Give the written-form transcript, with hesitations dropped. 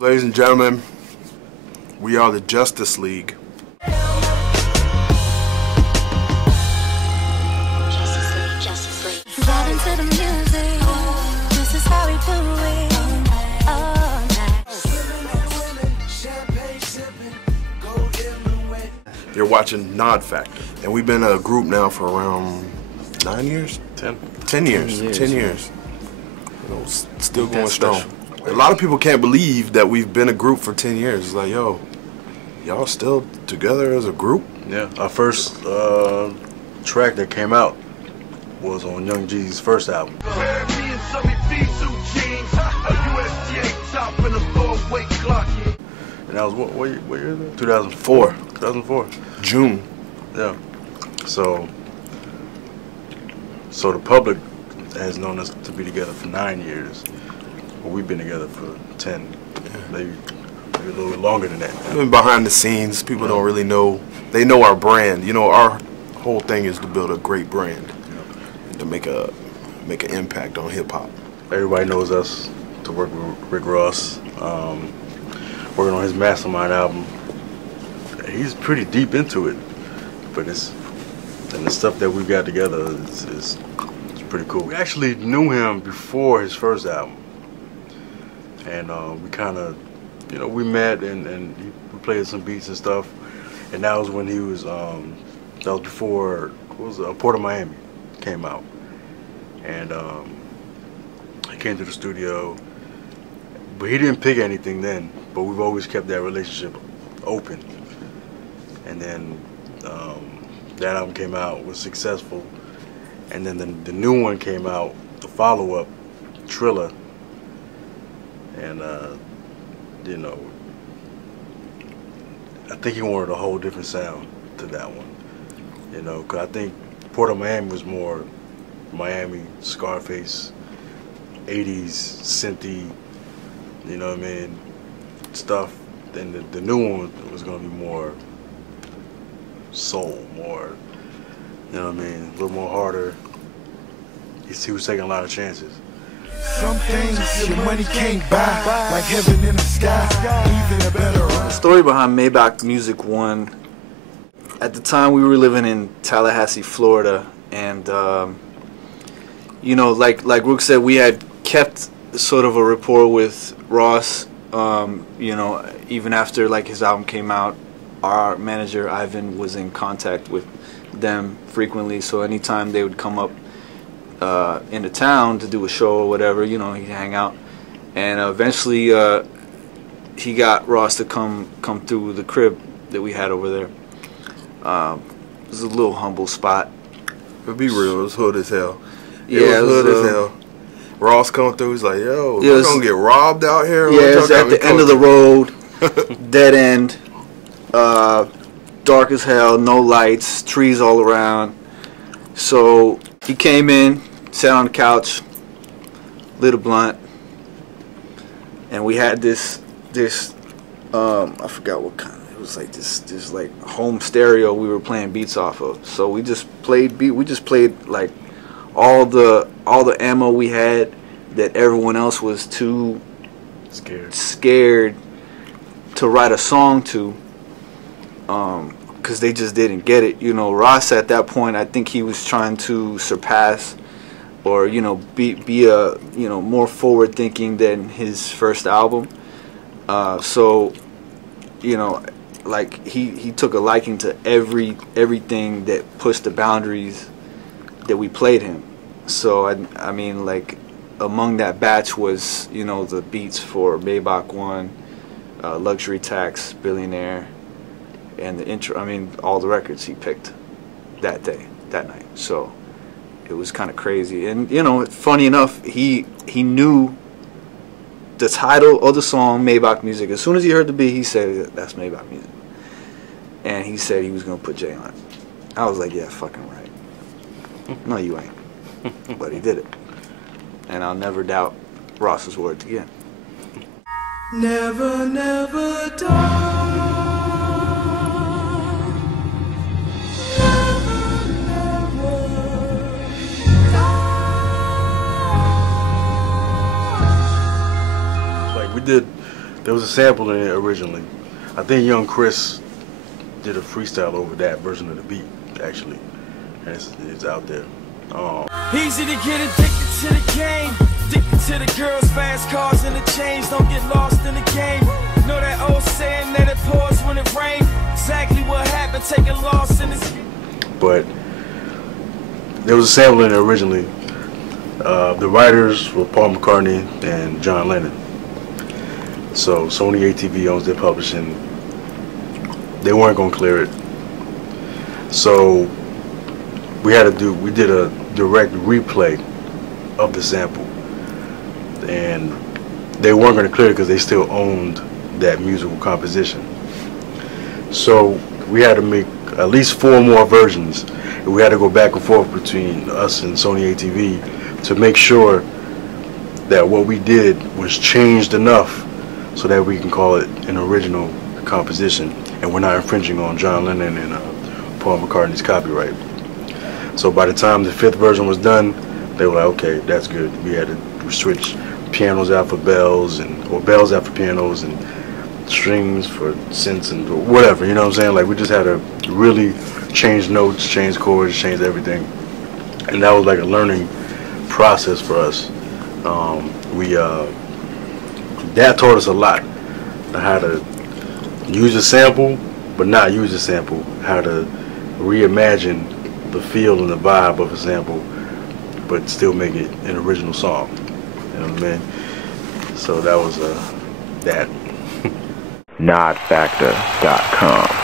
Ladies and gentlemen, we are the Justice League. Justice League. Vibing to the music. This is how we do it. All night. You're watching Nod Factor, and we've been a group now for around 9 years? 10 years. 10 years. You know, still going strong. A lot of people can't believe that we've been a group for 10 years. It's like, yo, y'all still together as a group? Yeah, our first track that came out was on Young Jeezy's first album. And that was what year is that? 2004. 2004. June. Yeah. So the public has known us to be together for 9 years. But we've been together for 10, maybe a little bit longer than that. Behind the scenes, people don't really know. They know our brand. You know, our whole thing is to build a great brand, to make an impact on hip hop. Everybody knows us to work with Rick Ross, working on his Mastermind album. He's pretty deep into it, but the stuff that we got together is pretty cool. We actually knew him before his first album. And we kind of, you know, we met and we played some beats and stuff. And that was when he was, that was before, Port of Miami came out. And he came to the studio, but he didn't pick anything then. But we've always kept that relationship open. And then that album came out, was successful. And then the new one came out, the follow-up, Triller. And, you know, I think he wanted a whole different sound to that one. You know, because I think Port of Miami was more Miami, Scarface, 80s, synthy, you know what I mean, stuff. Then the new one was going to be more soul, more, you know what I mean, a little more harder. He was taking a lot of chances. Some things your money can't buy, like heaven in the sky, even a better run. The story behind Maybach Music 1, at the time we were living in Tallahassee, Florida, and you know, like Rook said, we had kept sort of a rapport with Ross. You know, even after like his album came out, our manager Ivan was in contact with them frequently, so anytime they would come up into town to do a show or whatever, you know, he'd hang out. And eventually he got Ross to come through the crib that we had over there. It was a little humble spot. To be real, it was hood as hell. Yeah, it was hood as hell. Ross coming through, he's like, yo, yeah, we're gonna get robbed out here. Yeah, it's at the end of the road, dead end, dark as hell, no lights, trees all around. So he came in, sat on the couch, lit a blunt, and we had this I forgot what kind. It was like this like home stereo we were playing beats off of. So we just played like all the ammo we had that everyone else was too scared to write a song to, because they just didn't get it. You know, Ross at that point, I think he was trying to surpass, or you know, be a, you know, more forward thinking than his first album. So, you know, like he took a liking to everything that pushed the boundaries that we played him. So I mean, like, among that batch was, you know, the beats for Maybach 1, Luxury Tax, Billionaire, and the intro. I mean, all the records he picked that night. So it was kind of crazy. And you know, funny enough, he knew the title of the song, Maybach Music. As soon as he heard the beat, he said, that's Maybach Music. And he said he was gonna put Jay on it. I was like, yeah, fucking right. No, you ain't. But he did it. And I'll never doubt Ross's words again. Never, never die. Like, we did There was a sample in it originally. I think Young Chris did a freestyle over that version of the beat, actually. And it's out there. Easy to get addicted to the game. Addicted to the girls, fast cars, and the chains. Don't get lost in the game. Know that old saying that it pours when it rains. Exactly what happened, take a loss in this. But there was a sample in it originally. The writers were Paul McCartney and John Lennon. So Sony ATV owns their publishing. They weren't going to clear it. So we did a direct replay of the sample. And they weren't going to clear it because they still owned that musical composition. So we had to make at least 4 more versions. And we had to go back and forth between us and Sony ATV to make sure that what we did was changed enough so that we can call it an original composition and we're not infringing on John Lennon and Paul McCartney's copyright. So by the time the 5th version was done, they were like, okay, that's good. We had to switch pianos out for bells, or bells out for pianos, and strings for synths and whatever, you know what I'm saying? Like, we just had to really change notes, change chords, change everything. And that was like a learning process for us. That taught us a lot on how to use a sample, but not use a sample. How to reimagine the feel and the vibe of a sample, but still make it an original song. You know what I mean? So that was that. NodFactor.com